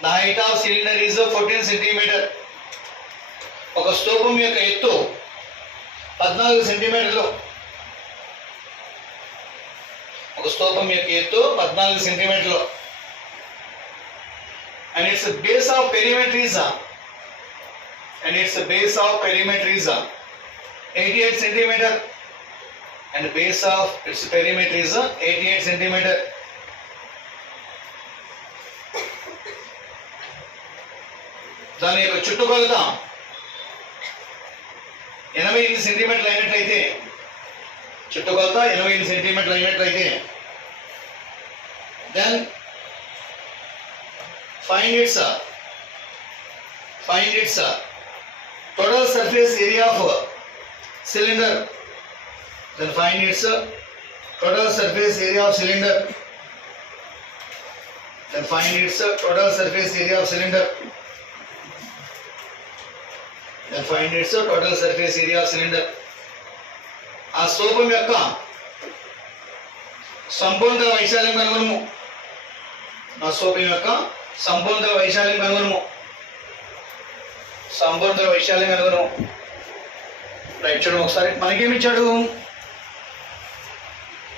The height of cylinder is 14 centimeter. ఒక స్తూపం యొక్క ఎత్తు 14 సెంటీమీటర్లు. ఒక స్తూపం యొక్క ఎత్తు 14 సెంటీమీటర్లు. And its base of perimeter is 88 centimeter. And the base of its perimeter is 88 centimeter. దాని యొక్క చుట్టుకొలత 88 సెంటీమీటర్లు అయినట్లయితే, చుట్టుకొలత 88 సెంటీమీటర్లు అయినట్లయితే, then find its total surface area of cylinder. Then find its total surface area of cylinder. Then find its total surface area of cylinder. Then find its total surface area of cylinder. ఆ స్తూపం యొక్క సంపూర్ణ వైశాల్యం కనుగొనము. ఆ స్తూపం యొక్క సంపూర్ణ వైశాల్యం కనుగొనము. సంపూర్ణ వైశాల్యం కనుగొనము. రైట్, చూడండి ఒకసారి మనకేమి ఇచ్చాడు?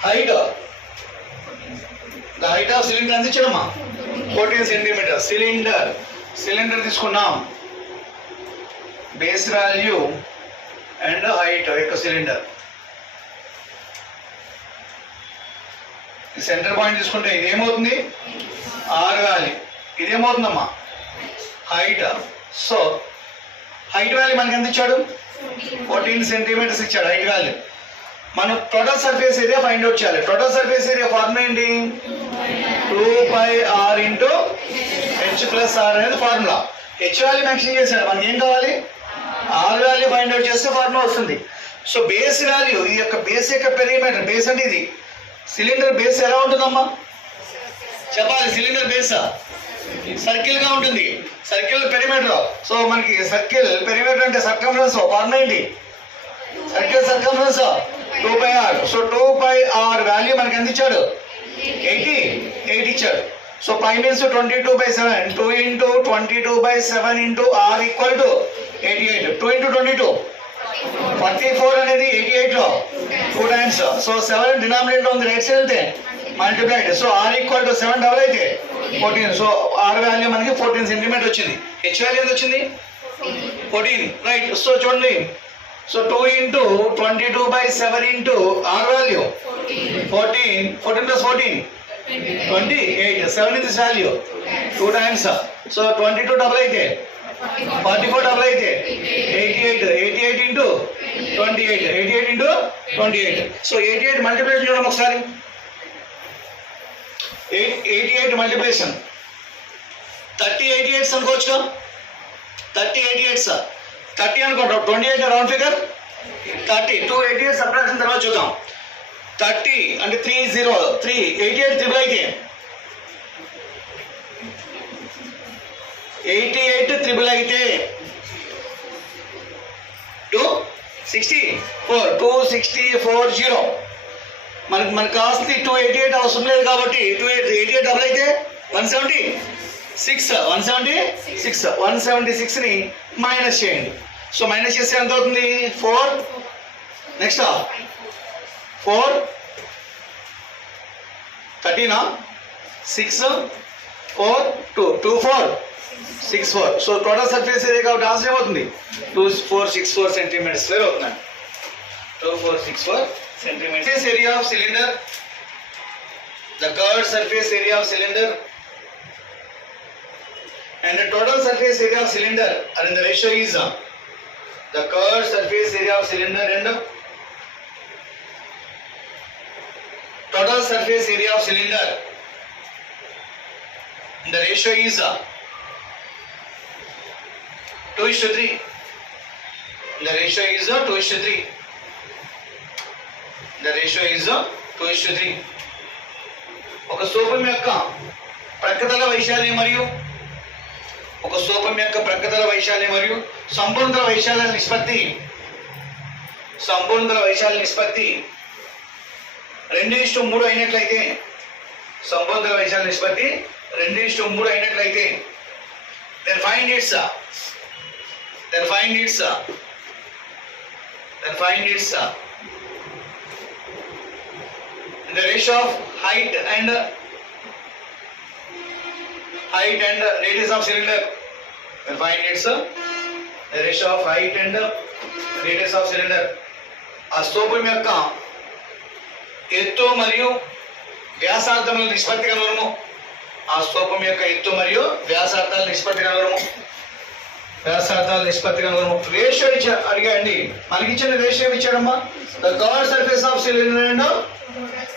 Height, the height of cylinder ఎంత ఇచ్చాడమ్మా? 14 సెంటీమీటర్. సిలిండర్ తీసుకున్నాం, బేస్ వాల్యూ అండ్ హైట్ యొక్క సిలిండర్. సెంటర్ పాయింట్ తీసుకుంటే ఇదేమవుతుంది? R value. ఇదేమవుతుందమ్మా? హైట్. సో హైట్ వాల్యూ మనకి ఎంత ఇచ్చాడు? 14 సెంటీమీటర్స్ ఇచ్చాడు హైట్ వాల్యూ. మనం total surface area find out చేయాలి. టోటల్ సర్ఫేస్ ఏరియా ఫార్ములా ఏంటి? 2πr ఇంటూ h+r అనేది ఫార్ములా. హెచ్ వాల్యూ మెన్షన్ చేశాడు, మనకి ఏం కావాలి? ఆర్ వాల్యూ ఫైండ్ అవుట్ చేస్తే ఫార్ములా వస్తుంది. సో బేస్ వాల్యూ, ఈ యొక్క బేస్ యొక్క పెరిమీటర్, బేస్ అంటే ఇది సిలిండర్ బేస్ ఎలా ఉంటుందమ్మా చెప్పాలి? సిలిండర్ బేస్ సర్కిల్ గా ఉంటుంది. Circle perimeter. సో మనకి సర్కిల్ పెరిమీటర్ అంటే సర్కంఫరెన్స్ ఫార్ములా ఏంటి? Circle circumference 2πr. So 2πr value మనకి ఎంత ఇచ్చాడు? 88 ఇచ్చాడు. So π means 22/7. 2 into 22/7 into r equal to 88. 2 into 22 44 అనేది 88 లో 2 టైమ్స్. సో 7 డినామినేటర్ ఉంది, రైట్ సైడ్ వెళ్తే multiplied. So r equal to 7 double అయితే 14. సో r వాల్యూ మనకి 14 సెంటీమీటర్ వచ్చింది. హెచ్ వాల్యూ ఎంత వచ్చింది? 14. రైట్. సో చూడండి, సో 2 into 22/7 into r వాల్యూ 14. 14 plus 14 28. 7 is this value 2 times. So 22 double అయితే 44 double అయితే 88 into 28. 88 into 28. So 88 multiplication చూడండి ఒకసారి. 88 multiplication 30 88s అనుకోవచ్చు. 30 88s 30 అనుకోండి. 28 రౌండ్ ఫిగర్ 30. 2 88 సబ్ట్రాక్షన్ తర్వాత చూద్దాం. 30 అంటే 30 3 88 ట్రిపుల్ అయితే 88 ట్రిపుల్ అయితే 264 మనకు కాస్త 288 అవసరం లేదు కాబట్టి 88 డబుల్ అయితే 176 ని మైనస్ చేయండి. సో మైనస్ చేస్తే ఎంత అవుతుంది? 4 next 4 13 6 4 2 24 64. So total surface area కాబట్టి ఆన్సర్ ఏమవుతుంది? 2464 సెంటీమీటర్ స్క్వేర్ అవుతుంది. 2464 centimetre. Surface area of cylinder, the curved surface area of cylinder and the total surface area of cylinder are in the ratio is the curved surface area of cylinder and total surface area of cylinder. The ratio is 2:3. The ratio is 2:3. The ratio is 2:3. ఒక స్తూపం యొక్క ప్రక్కతల వైశాల్యం మరియు సంపూర్ణ వైశాల్య నిష్పత్తి 2:3 అయినట్లయితే, సంపూర్ణ వైశాల్య నిష్పత్తి 2:3 అయినట్లయితే then find its the ratio of height and radius of cylinder. Then find its the ratio of height and radius of cylinder. ఆ స్తూపం యొక్క ఎత్తు మరియు వ్యాసార్థముల నిష్పత్తి కనుగొనము. ఆ స్తూపం యొక్క ఎత్తు మరియు వ్యాసార్థాల నిష్పత్తి కనుగొనము. రేషియో అడిగాండి. మనకి ఇచ్చిన రేషియో ఇచ్చాడమ్మా. The curved surface of cylinder and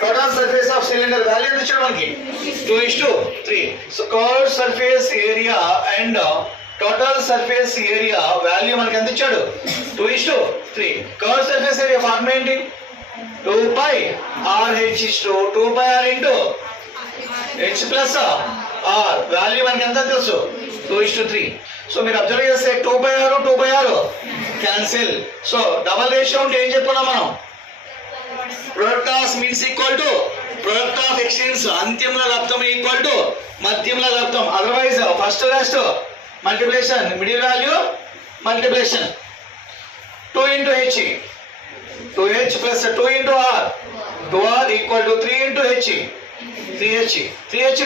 total surface of cylinder value ఎంత ఇచ్చాడు మనకి? 2:3. So curved surface area and total surface area value మనకి ఎంత ఇచ్చాడు? 2:3. కర్వ్డ్ సర్ఫేస్ ఏరియా ఫార్ములా ఏంటి? 2πr into h plus r. Value మనకి ఎంత తెలుసు? 2:3. సో మీరు అబ్జర్వ్ చేస్తే 2/r cancel. So double ratio ఉంటే ఏం చెప్పుకున్నాం మనం? Product of means equal to product of extremes. అంత్యంలో లబ్ధం ఈక్వల్ టు మధ్యంలో లబ్ధం. Otherwise first last multiplication, middle value multiplication. 2 into h, 2h plus 2 into r, 2r equal to 3 into h, 3h,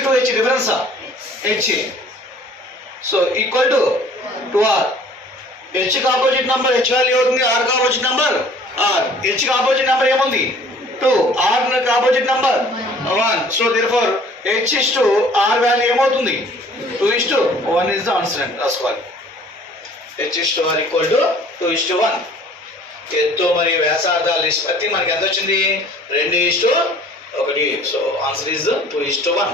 2h difference h. So equal to 2r. h కి opposite number h value అవుతుంది, r కి opposite number r. h కి opposite number ఏముంది? 2. r కి opposite number 1. So therefore h is to r value ఏమవుతుంది? 2:1 is the answer. రాసుకోవాలి. h is to r equal to 2:1. ఎత్తు మరియు వ్యాసార్థాల నిష్పత్తి మనకి ఎంత వచ్చింది? 2:1. So answer is 2:1.